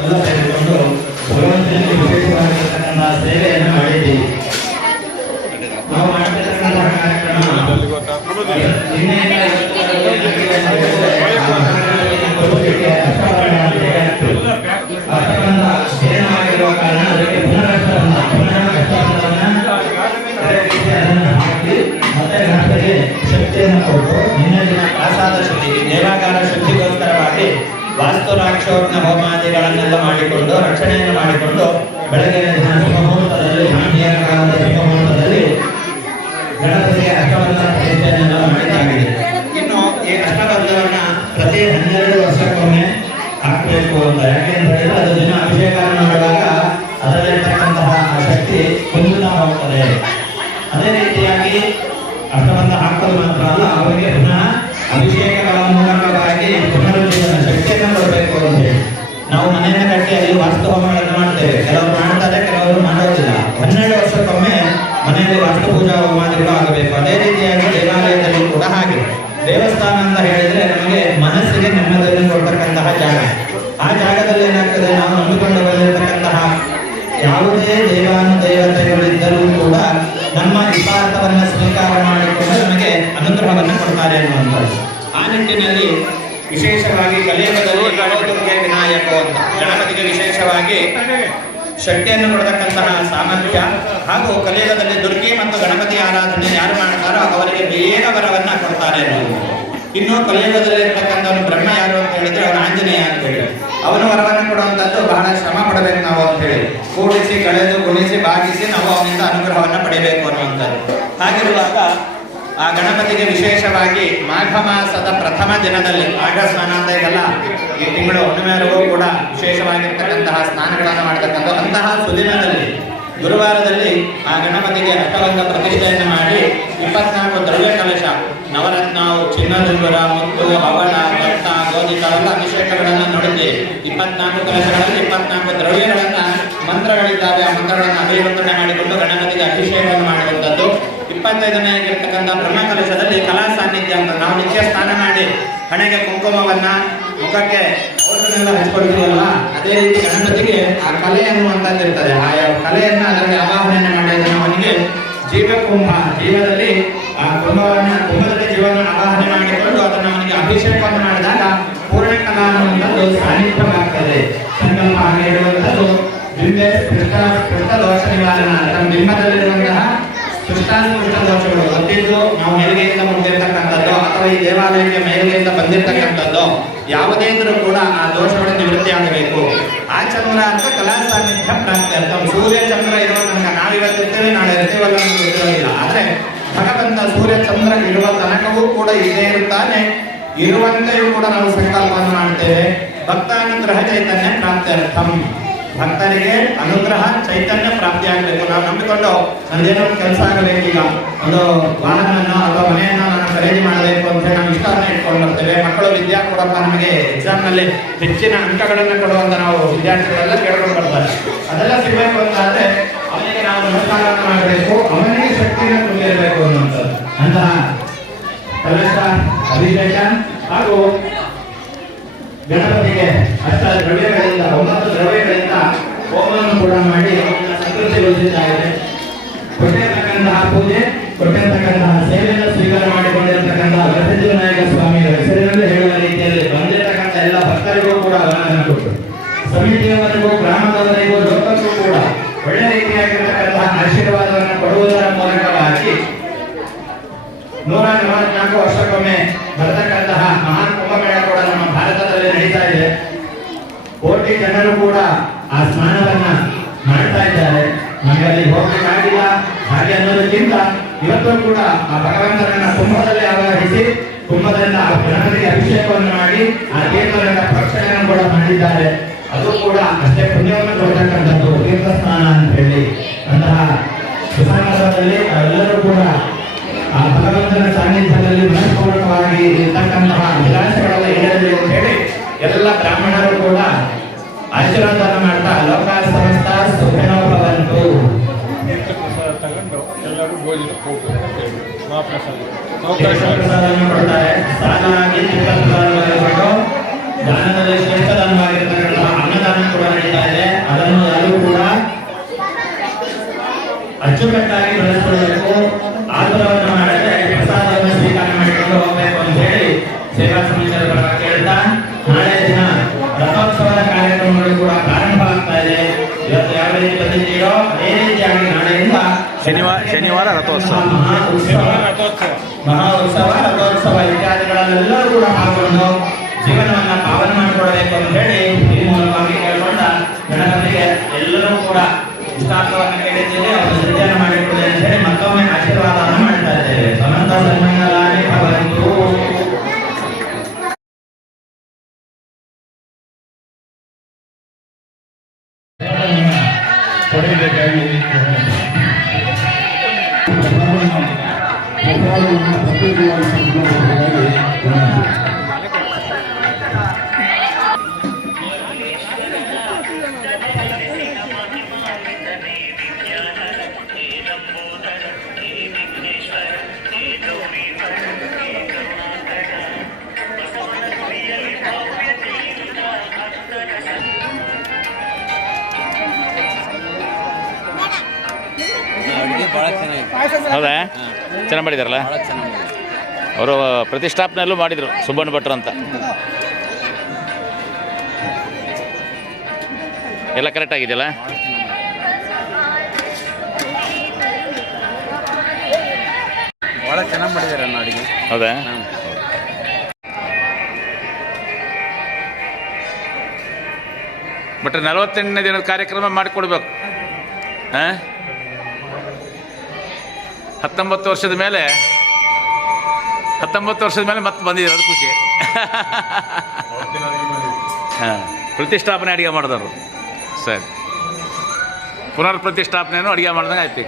ಎಲ್ಲ ತೆಗೆದುಕೊಂಡು ಭಗವಂತನಿಗೆ ವಿಶೇಷವಾಗಿರ್ತಕ್ಕಂಥ ಸೇವೆಯನ್ನು ಮಾಡಿದ್ದೀವಿ. ನಾವು ಮಾಡ್ತಿರ್ತಕ್ಕಂತಹ ಕಾರ್ಯಕ್ರಮ ಅಷ್ಟಬಂಧ ಕಾರಣ ಅದಕ್ಕೆ ಹಾಕಿ ಮತ್ತೆ ಗಣಪತಿಗೆ ಶಕ್ತಿಯನ್ನು ಕೊಟ್ಟು ನಿನ್ನೆ ದಿನ ಆಸಾದ ಶಕ್ತಿ ದೇವಾಗಾರ ಶಕ್ತಿಗೋಸ್ಕರವಾಗಿ ವಾಸ್ತು ರಾಕ್ಷೋಗ್ನ ಹೋಮಾದಿಗಳನ್ನೆಲ್ಲ ಮಾಡಿಕೊಂಡು ರಕ್ಷಣೆಯನ್ನು ಮಾಡಿಕೊಂಡು ಬೆಳಗಿನ ದಿನ ಶುಭಮುಹೂರ್ತದಲ್ಲಿ ಭಾಂಡಿಯರ ಕಾಲದ ಶುಭಮುಹೂರ್ತದಲ್ಲಿ ಗಣಪತಿಗೆ ಅಷ್ಟಬಂಧ ಪ್ರತಿಷ್ಠೆಯನ್ನೆಲ್ಲ ಮಾಡಿದ್ದಾಗಿದೆ. ಇನ್ನು ಈ ಅಷ್ಟಬಂಧವನ್ನ ಪ್ರತಿ 12 ವರ್ಷಕ್ಕೊಮ್ಮೆ ಹಾಕಬೇಕು ಅಂತ. ಯಾಕೆ ಅಂತ ಹೇಳಿದ್ರೆ ಅದು ದಿನ ಅಭಿಷೇಕ ಮಾಡುವಾಗ ಅದರಲ್ಲಿರ್ತಕ್ಕಂತಹ ಶಕ್ತಿ ಕುಂದುತ್ತಾ ಹೋಗ್ತದೆ. ಅದೇ ರೀತಿಯಾಗಿ ಅಷ್ಟಬಂಧ ಹಾಕೋದು ಮಾತ್ರ ಅಲ್ಲ, ಅವರಿಗೆ ಪುನಃ ಅಭಿಷೇಕಗಳ ಮೂಲಕವಾಗಿ ಪುನರುಜ್ಜೀವನ ಶಕ್ತಿಯನ್ನು ಕೊಡಬೇಕು ಅಂತ ಹೇಳಿ ನಾವು ಮನೆಯನ್ನು ಕಟ್ಟಿ ಅಲ್ಲಿ ವಾಸ್ತು ಹೋಮಗಳನ್ನು ಮಾಡ್ತೇವೆ. ಕೆಲವರು ಮಾಡ್ತಾರೆ, ಕೆಲವರು ಮಾಡೋದಿಲ್ಲ. 12 ವರ್ಷಕ್ಕೊಮ್ಮೆ ಮನೆಯಲ್ಲಿ ವಾಸ್ತು ಪೂಜಾ ಹೋಮಾದಿಗಳು ಆಗಬೇಕು. ಅದೇ ರೀತಿಯಾಗಿ ದೇವಾಲಯದಲ್ಲಿ ಕೂಡ ಹಾಗೆ. ದೇವಸ್ಥಾನ ಅಂತ ಹೇಳಿದ್ರೆ ನಮಗೆ ಮನಸ್ಸಿಗೆ ನೆಮ್ಮದಿಯನ್ನು ಕೊಡ್ತಕ್ಕಂತಹ ಜಾಗ. ಆ ಜಾಗದಲ್ಲಿ ಏನಾಗ್ತದೆ, ನಾವು ನಂಬಿಕೊಂಡು ಬಂದಿರತಕ್ಕಂತಹ ಯಾವುದೇ ದೇವಾನುದೇವತೆಗಳಿದ್ದರೂ ಕೂಡ ನಮ್ಮ ಇಷ್ಟಾರ್ಥವನ್ನು ಸ್ವೀಕಾರ ಮಾಡಿಕೊಂಡು ನಮಗೆ ಅನುಗ್ರಹವನ್ನು ಕೊಡ್ತಾರೆ ಅನ್ನುವಂಥದ್ದು. ಆ ನಿಟ್ಟಿನಲ್ಲಿ ವಿಶೇಷವಾಗಿ ಕಲಿಯುಗದಲ್ಲಿ ಗಣಪತಿಗೆ ವಿನಾಯಕ ಅಂತ ಗಣಪತಿಗೆ ವಿಶೇಷವಾಗಿ ಶಕ್ತಿಯನ್ನು ಕೊಡತಕ್ಕಂತಹ ಸಾಮರ್ಥ್ಯ ಹಾಗೂ ಕಲಿಯುಗದಲ್ಲಿ ದುರ್ಗಿ ಮತ್ತು ಗಣಪತಿ ಆರಾಧನೆ ಯಾರು ಮಾಡ್ತಾರೋ ಅವರಿಗೆ ಬೇಗ ವರವನ್ನ ಕೊಡ್ತಾರೆ ಅನ್ನೋದು. ಇನ್ನು ಕಲಿಯುಗದಲ್ಲಿ ಇರ್ತಕ್ಕಂಥವನು ಬ್ರಹ್ಮ ಯಾರು ಅಂತ ಹೇಳಿದ್ರೆ ಅವನು ಆಂಜನೇಯ ಅಂತ ಹೇಳಿ ಅವನು ವರವನ್ನು ಕೊಡುವಂಥದ್ದು ಬಹಳ ಶ್ರಮ ಪಡಬೇಕು ನಾವು ಅಂತ ಹೇಳಿ ಕೂಡಿಸಿ ಕಳೆದು ಗುಣಿಸಿ ಭಾಗಿಸಿ ನಾವು ಅವನಿಂದ ಅನುಗ್ರಹವನ್ನು ಪಡೆಯಬೇಕು ಅನ್ನುವಂಥದ್ದು. ಹಾಗಿರುವಾಗ ಆ ಗಣಪತಿಗೆ ವಿಶೇಷವಾಗಿ ಮಾಘ ಮಾಸದ ಪ್ರಥಮ ದಿನದಲ್ಲಿ ಮಾಘ ಸ್ನಾನ ಅಂತ ಇದೆಲ್ಲ ಈ ತಿಂಗಳು ಹುಣ್ಣಿಮೆವರೆಗೂ ಕೂಡ ವಿಶೇಷವಾಗಿರ್ತಕ್ಕಂತಹ ಸ್ನಾನಗಳನ್ನು ಮಾಡತಕ್ಕಂಥ ಅಂತಹ ಸುದಿನದಲ್ಲಿ ಗುರುವಾರದಲ್ಲಿ ಆ ಗಣಪತಿಗೆ ಅಷ್ಟಬಂಧ ಪ್ರತಿಷ್ಠೆಯನ್ನು ಮಾಡಿ 24 ದ್ರವ್ಯ ಕಲಶ ನವರತ್ನವು ಚಿನ್ನದುಂಗುರ ಮುತ್ತು ಹವಳ ಭತ್ತ ಗೋಧಿಕವೆಲ್ಲ ಅಭಿಷೇಕಗಳನ್ನು ನೋಡಿದ್ದೇವೆ. 24 ಕಲಶಗಳಲ್ಲಿ 24 ದ್ರವ್ಯಗಳನ್ನ ಮಂತ್ರಗಳಿದ್ದಾವೆ. ಆ ಮಂತ್ರಗಳನ್ನು ಅಭಿವಂದನೆ ಮಾಡಿಕೊಂಡು ಗಣಪತಿಗೆ ಅಭಿಷೇಕವನ್ನು ಮಾಡುವಂಥದ್ದು. 25ನೇ ಆಗಿರ್ತಕ್ಕಂಥ ಬ್ರಹ್ಮ ಕಲಶದಲ್ಲಿ ಕಲಾ ಸಾನ್ನಿಧ್ಯ ಅಂತ ನಾವು ನಿತ್ಯ ಸ್ನಾನ ಮಾಡಿ ಹಣೆಗೆ ಕುಂಕುಮವನ್ನ ಮುಖಕ್ಕೆ ಔಷಧನೆಲ್ಲ ಹಚ್ಕೊಳ್ತೀವಲ್ಲ, ಅದೇ ರೀತಿ ಗಣಪತಿಗೆ ಆ ಕಲೆ ಅನ್ನುವಂಥದ್ದು ಇರ್ತದೆ. ಆ ಕಲೆಯನ್ನ ಅದರಲ್ಲಿ ಆವಾಹನೆ ಮಾಡಿ ಅವನಿಗೆ ಜೀವಕುಂಭ ಜೀವದಲ್ಲಿ ಆ ಕುಂಭದಲ್ಲಿ ಜೀವನ ಆವಾಹನೆ ಮಾಡಿಕೊಂಡು ಅದನ್ನು ಅವನಿಗೆ ಅಭಿಷೇಕವನ್ನು ಮಾಡಿದಾಗ ಪೂರ್ಣ ಕಲಾ ಅನ್ನುವಂಥದ್ದು ಸಾನ್ನಿಧ್ಯವಾಗ್ತದೆ. ಸಂಕಲ್ಪ ಹಾಗೆ ಹೇಳುವಂಥದ್ದು ಪೃಷ್ಠ ದೋಷ ನಿವಾರಣ. ತಮ್ಮ ಬಿಂಬದಲ್ಲಿರುವಂತಹ ಪೃಷ್ಠ ದೋಷಗಳು ಗೊತ್ತಿದ್ದು ನಾವು ಮೇಲ್ಗೆಯಿಂದ ಮುಂದಿರ್ತಕ್ಕಂಥದ್ದು ಅಥವಾ ಈ ದೇವಾಲಯಕ್ಕೆ ಮೇಲ್ಗೆಯಿಂದ ಬಂದಿರತಕ್ಕಂಥದ್ದು ಯಾವುದೇ ಇದ್ರೂ ಕೂಡ ಆ ದೋಷಗಳು ನಿವೃತ್ತಿ ಆಗಬೇಕು. ಆ ಚಂದ್ರ ಅಂತ ಕಲಾ ಸಾನ್ನಿಧ್ಯ ಪ್ರಾಪ್ತಿ ಅರ್ಥ. ಸೂರ್ಯ ಚಂದ್ರ ಇರುವ ತನಕ ನಾವಿವತ್ತಿರ್ತೇವೆ ನಾಳೆ ಇರ್ತೀವಲ್ಲ ನಮ್ಗೆ ಗೊತ್ತಿರೋದಿಲ್ಲ. ಆದ್ರೆ ಭಗವಂತ ಸೂರ್ಯ ಚಂದ್ರ ಇರುವ ತನಕವೂ ಕೂಡ ಇದೇ ಇರುತ್ತಾನೆ. ಇರುವಂತೆಯೂ ಕೂಡ ನಾವು ಸಂಕಲ್ಪವನ್ನು ಮಾಡ್ತೇವೆ. ಭಕ್ತಾನುಗ್ರಹ ಚೈತನ್ಯ ಪ್ರಾಪ್ತಿ ಅರ್ಥಂ. ಭಕ್ತರಿಗೆ ಅನುಗ್ರಹ ಚೈತನ್ಯ ಪ್ರಾಪ್ತಿ ಆಗಬೇಕು. ನಾವು ನಂಬಿಕೊಂಡು ನಂದೇನೋ ಕೆಲಸ ಆಗಬೇಕು, ಈಗ ಒಂದು ವಾಹನವನ್ನು ಅಥವಾ ಮನೆಯನ್ನು ನಾನು ಖರೀದಿ ಮಾಡಬೇಕು ಅಂತ ನಾವು ಇಷ್ಟವನ್ನು ಇಟ್ಕೊಂಡು ಬರ್ತೇವೆ. ಮಕ್ಕಳು ವಿದ್ಯಾ ಕೊಡಪ್ಪ ನಮಗೆ ಎಕ್ಸಾಮ್ ನಲ್ಲಿ ಹೆಚ್ಚಿನ ಅಂಕಗಳನ್ನು ಕೊಡುವಂತ ನಾವು ವಿದ್ಯಾರ್ಥಿಗಳೆಲ್ಲ ಕೇಳ್ಕೊಂಡು ಬರ್ತಾರೆ. ಅದೆಲ್ಲ ಸಿಗಬೇಕು ಅಂತಾದ್ರೆ ಅವನಿಗೆ ನಾವು ನಮಸ್ಕಾರವನ್ನು ಮಾಡಬೇಕು, ಅವನಿಗೆ ಶಕ್ತಿಯನ್ನು ತುಂಬಿರಬೇಕು ಅನ್ನುವಂಥದ್ದು. ಅಂತಹ ಕಲಶ ಅಭಿಷೇಕ ಹಾಗೂ ಗಣಪತಿಗೆ ಅಷ್ಟ ದ್ರವ್ಯಗಳಿಂದ 9 ದ್ರವ್ಯಗಳಿಂದ ಹೋಮವನ್ನು ಕೂಡ ಮಾಡಿ ಸಂತೃಪ್ತಿಗೊಳಿಸಿದ್ದಾರೆ. ಕೊಟ್ಟಿರತಕ್ಕಂತಹ ಪೂಜೆ ಕೊಟ್ಟಿರತಕ್ಕಂತಹ ಸೇವೆಯನ್ನು ಸ್ವೀಕಾರ ಮಾಡಿಕೊಂಡಿರತಕ್ಕಂತಹ ಲಕ್ಷ್ಮೀನಾಯಕ ಸ್ವಾಮಿಗಳ ಹೆಸರಿನಲ್ಲಿ ಹೇಳುವ ರೀತಿಯಲ್ಲಿ ಬಂದಿರತಕ್ಕಂಥ ಎಲ್ಲ ಭಕ್ತರಿಗೂ ಕೂಡ ವರವನ್ನು ಕೊಟ್ಟು ಸಮಿತಿಯವರಿಗೂ ಗ್ರಾಮದವರಿಗೂ ಲೋಕಕ್ಕೂ ಕೂಡ ಒಳ್ಳೆ ರೀತಿಯಾಗಿರತಕ್ಕಂತಹ ಆಶೀರ್ವಾದವನ್ನು ಕೊಡುವುದರ ಮೂಲಕವಾಗಿ 144 ವರ್ಷಕ್ಕೊಮ್ಮೆ ಬರತಕ್ಕಂತಹ ಮಹಾನ್ ಕುಂಭಮೇಳ ಕೂಡ ನಮ್ಮ ಭಾರತದಲ್ಲಿ ನಡೀತಾ ಇದೆ. ಕೋಟಿ ಜನರು ಕೂಡ ಆ ಸ್ನಾನವನ್ನ ಮಾಡ್ತಾ ಇದ್ದಾರೆ. ನಮಗೆ ಅಲ್ಲಿ ಹೋಗಬೇಕಾಗಿಲ್ಲ ಹಾಗೆ ಅನ್ನೋದಕ್ಕಿಂತ ಇವತ್ತು ಕೂಡ ಆ ಭಗವಂತನನ್ನ ಕುಂಭದಲ್ಲಿ ಆವಾಹಿಸಿ ಕುಂಭದಿಂದ ಆ ಗಣಪತಿಗೆ ಅಭಿಷೇಕವನ್ನು ಮಾಡಿ ಆ ತೀರ್ಥದ ಪ್ರೋಕ್ಷಣೆಯನ್ನು ಕೂಡ ಮಾಡಿದ್ದಾರೆ. ಅದು ಕೂಡ ಅಷ್ಟೇ ಪುಣ್ಯವನ್ನು ಕೊಡ್ತಕ್ಕಂಥದ್ದು ತೀರ್ಥ ಸ್ನಾನ ಅಂತ ಹೇಳಿ. ಅಂತಹ ಸುಸಂದರ್ಭದಲ್ಲಿ ಎಲ್ಲರೂ ಕೂಡ ಆ ಭಗವಂತನ ಸಾನ್ನಿಧ್ಯದಲ್ಲಿ ಮನಸ್ಪೂರ್ವಕವಾಗಿ ಇರ್ತಕ್ಕಂತಹ ಅಭಿಲಾಷೆಗಳೆಲ್ಲ ಈಡೇರಲಿ ಅಂತ ಹೇಳಿ ಎಲ್ಲ ಬ್ರಾಹ್ಮಣರು ಕೂಡ ಆಶೀರ್ವಾದ ಮಾಡ್ತಾ ಲೋಕ ಸಮಸ್ತ ಸುಖಿನೋ ಭವಂತು. ಕೊಡ್ತಾರೆ. ದಾನವಾಗಿ ದಾನದಲ್ಲಿ ಶ್ರೇಷ್ಠ ದಾನವಾಗಿರ್ತಕ್ಕಂತಹ ಅನ್ನದಾನ ಕೂಡ ಶನಿವಾರ ರಥೋತ್ಸವ. ಮಹಾ ಉತ್ಸವ ರಥೋತ್ಸವ ಇತ್ಯಾದಿಗಳನ್ನೆಲ್ಲರೂ ಕೂಡ ಪಾಲ್ಗೊಂಡು ಜೀವನವನ್ನ ಪಾವನ ಮಾಡಿಕೊಡಬೇಕು ಅಂತ ಹೇಳಿ ಈ ಮೂಲಕವಾಗಿ ಕೇಳಿಕೊಂಡ ಗಣಪತಿಗೆ ಎಲ್ಲರೂ ಕೂಡ ಇಷ್ಟಾರ್ಥವನ್ನು ಕೇಳಿದ್ದೇವೆ, ಅವರು ಸೃಜನ ಮಾಡಿಕೊಡಿ ಅಂತ ಹೇಳಿ ಮತ್ತೊಮ್ಮೆ ಆಶೀರ್ವಾದವನ್ನು ಮಾಡ್ತಾ ಇದ್ದೇವೆ. ಸಮಂತ ಸನ್ಮಾನಗಳಾಗಿ ಭವಂತು. ಪಡೆಯಬೇಕಾಗಿ ಹೌದಾ? ಚೆನ್ನಾಗಿ ಮಾಡಿದಾರಲ್ಲ. ಅವರು ಪ್ರತಿಷ್ಠಾಪನೆಯಲ್ಲೂ ಮಾಡಿದರು, ಸುಬ್ಬಣ್ಣ ಭಟ್ರು ಅಂತ. ಎಲ್ಲ ಕರೆಕ್ಟ್ ಆಗಿದೆಯಲ್ಲ? ಭಾಳ ಚೆನ್ನಾಗಿ ಮಾಡಿದ್ದಾರೆ ಅನ್ನ ಅಡುಗೆ. ಹೌದಾ? ಬಟ್ 48ನೇ ದಿನದ ಕಾರ್ಯಕ್ರಮ ಮಾಡಿಕೊಡ್ಬೇಕು. ಹಾಂ, 19 ವರ್ಷದ ಮೇಲೆ ಮತ್ತೆ ಬಂದಿದ್ದಾರೆ, ಅದು ಖುಷಿ. ಹಾಂ, ಪ್ರತಿಷ್ಠಾಪನೆ ಅಡುಗೆ ಮಾಡಿದವರು. ಸರಿ, ಪುನರ್ ಪ್ರತಿಷ್ಠಾಪನೆಯನ್ನು ಅಡುಗೆ ಮಾಡ್ದಂಗೆ ಆಯ್ತು.